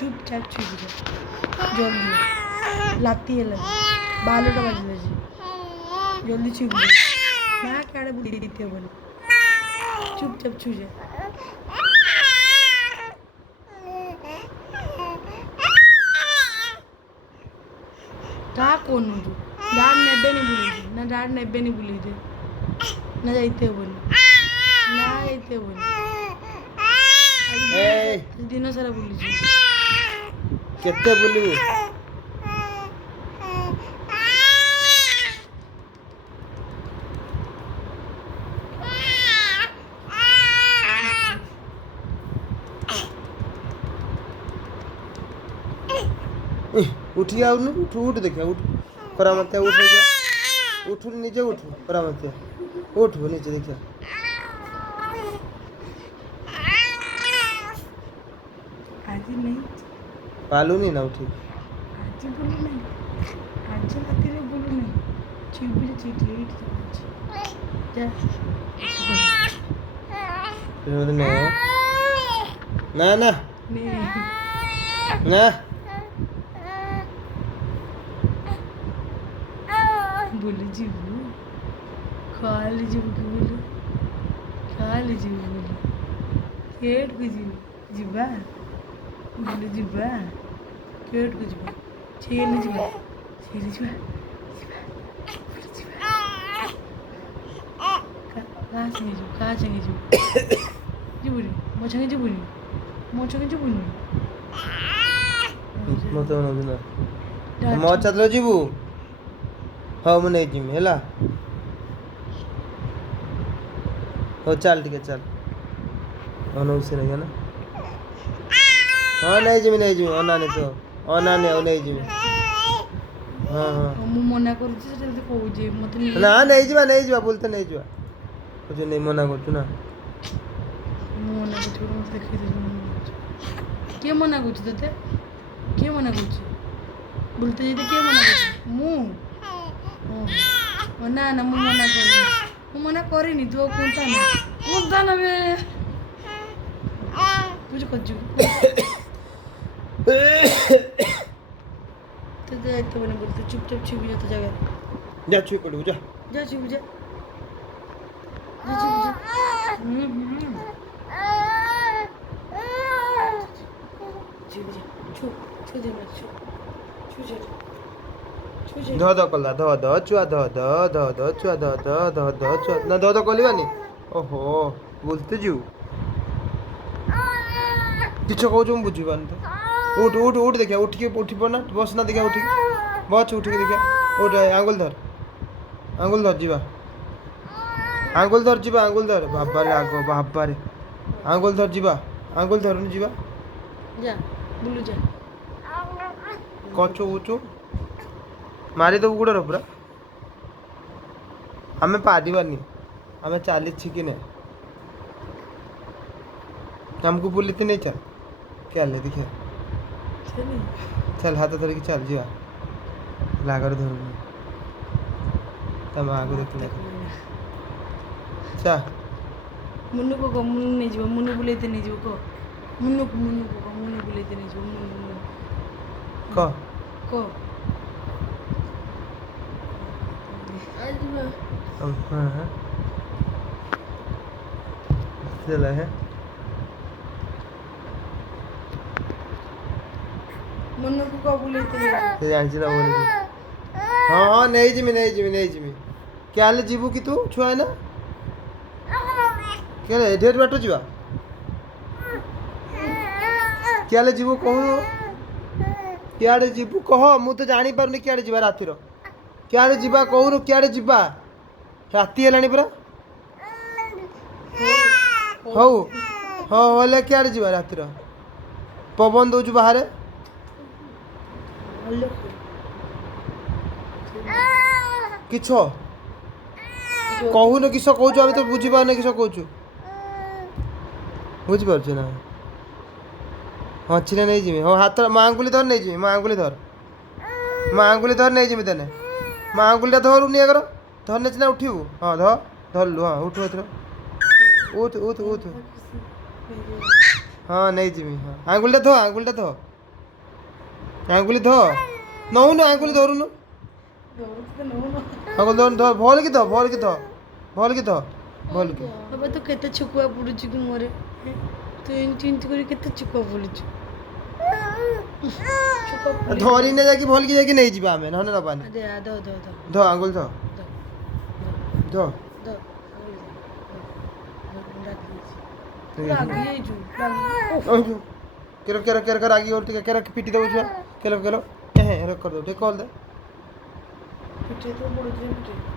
চুপচাপ ছুঁয়ে যা জলদি লাতি ହେଲା ବାରଟା ବାଜିଲା ଯେ ଜଲ୍ଦି ଛୁଇଁବୁ ନା କାଡ଼େ ବୁଲି ଦେଇଥିବ ବୋଲି ଚୁପଚାପ ଛୁଇଁ ଯା କାହା କହୁନୁ ଡାଡ୍ ନେବେନି ବୁଲେଇଦେ ନା ଡାଡ୍ ନେବେନି ବୁଲେଇଦେ ନା ଯାଇତେ ହବନି ନା ଯାଇତେ ହବନି ଦିନ ସାରା ବୁଲିଛୁ କେତେ ବୁଲିବୁ उठी आउनु उठ उठ देखिया उठ करामते उठ देखिया उठ नीचे उठ करामते उठ नीचे देखिया आज नहीं पालू नहीं ना उठी आज बोलू नहीं आज रात में बोलू नहीं चीबू चीटी जा ना ना नहीं ना बोले जीबू खाली जीबू की बोले खाली जीबू बोले केट को जीबू जीबा बोले जीबा केट को जीबा छेल जीबा छेल जीबा कहाँ से जीबू जीबूरी मो छंगे जीबूरी मत ना मो चतलो जीबू हाँ मुझे नहीं जिमी है हो चल ठीक है चल उसे नहीं है ना हाँ नहीं जिमी अना नहीं तो अना नहीं जिमी हाँ हाँ मु मना करूची सेटा कहूची मत ना नहीं जीवा बोलते नहीं जीवा कुछ नहीं मना करछु ना मु मना करछु मत देखि दे के मना करछु तते के मना करछु बोलते जते के मना करछु मु ना ना मु मना करिनी तू कोनता ना बे बुझ कजु तो जाते बने बोलते चुपचाप छिप जा तो जगह जा छुई पड़ू जा छिप जा छिप जा छिप जा छु ध कला ध चुआ ध चुआ ध चुआ ना ध कलिबानी ओहो बोलते जू किछ कहू जो बुझीबानी तो उठ उठ उठ देखिया उठ के उठी पड़ना बस ना देखिया उठी बस उठ के देखिया उठ आंगुल धर जीवा आंगुल धर बाबा रे आगो बाबा रे आंगुल धर जीवा आंगुल धरनी जीवा जा बुलू जा कचो उचो मारी दबु गुड़ पूरा आम पारिबानी आम चली छिकिने हमको बुलते नहीं चल क्या ले दिखे चल हाथ धर के चल जीवा लागर धर तम आगो देख चा मुन्नू को मुन्नू नहीं जीव मुन्नू बुलेते नहीं जीव को मुन्नू को मुन्नू बुलेते नहीं जीव मुन्नू को हाँ चला है मुन्नू को कब बुलेते नहीं हाँ नहीं जिमी क्या ले जीवू कि तू छुआ है ना क्या ले ढेर बाटो जीवा क्या ले जीवू कहू क्या जीवू कह मु तो जानी पारुनी क्या जीवा रातिर क्या जीवा कहूनु क्या जीवा राति है पूरा हौ हाँ हेल्ले क्या जीवा रातिर पवन दौचु बाहर किछ कहून किस कौच आम तो बुझीपार किस कौच बुझीपार ना हाँ अच्छी नहीं जिमी हाँ हाथ मो आंगुली धर नहीं जिमी मो आंगुली धर नहीं जिमी तेने मो आंगुली धरुनी आगर धरने ना उठू हाँ धरलु हाँ उठ उठ हाँ नहीं जिमी हाँ आंगुली धो ଆଙ୍ଗୁଳି ଧ ନଉନୁ ଆଙ୍ଗୁଳି ଧରୁନୁ ଦୌଡ଼ତେ ନଉନ ଆଙ୍ଗୁଳି ଧର ଧର ଭଲକି ଧ ଭଲକି ଧ ଭଲକି ଧ ଭଲକି ବାବା ତୁ କେତେ ଛୁକୁଆ ପଡୁଛୁ କି ମୋରେ ତୁ ଏମିତି ଏମିତି କରି କେତେ ଛୁକୁଆ ପଡୁଛୁ ଧରିନେ ଯାଇକି ଭଲକି ଯାଇକି ନେଇଯିବା ଆମେ ନହେଲେ ନବାନି ଦେ ଦ ଦ ଦ ଧ ଆଙ୍ଗୁଳି ଧ ଦ ଧ ଦ ରାଗି ଯାଇଛୁ ରାଗି କେର କେର କେର କେର ରାଗି ଗଲୁ ଟିକେ କେର ପିଟି ଦେବୁ ଛୁଆ କେର କେର କରିଦେବୁ ଟିକେ କଲ୍ ଦେ ପିଠେଇ ତ ପଡୁଛି ପିଠେଇ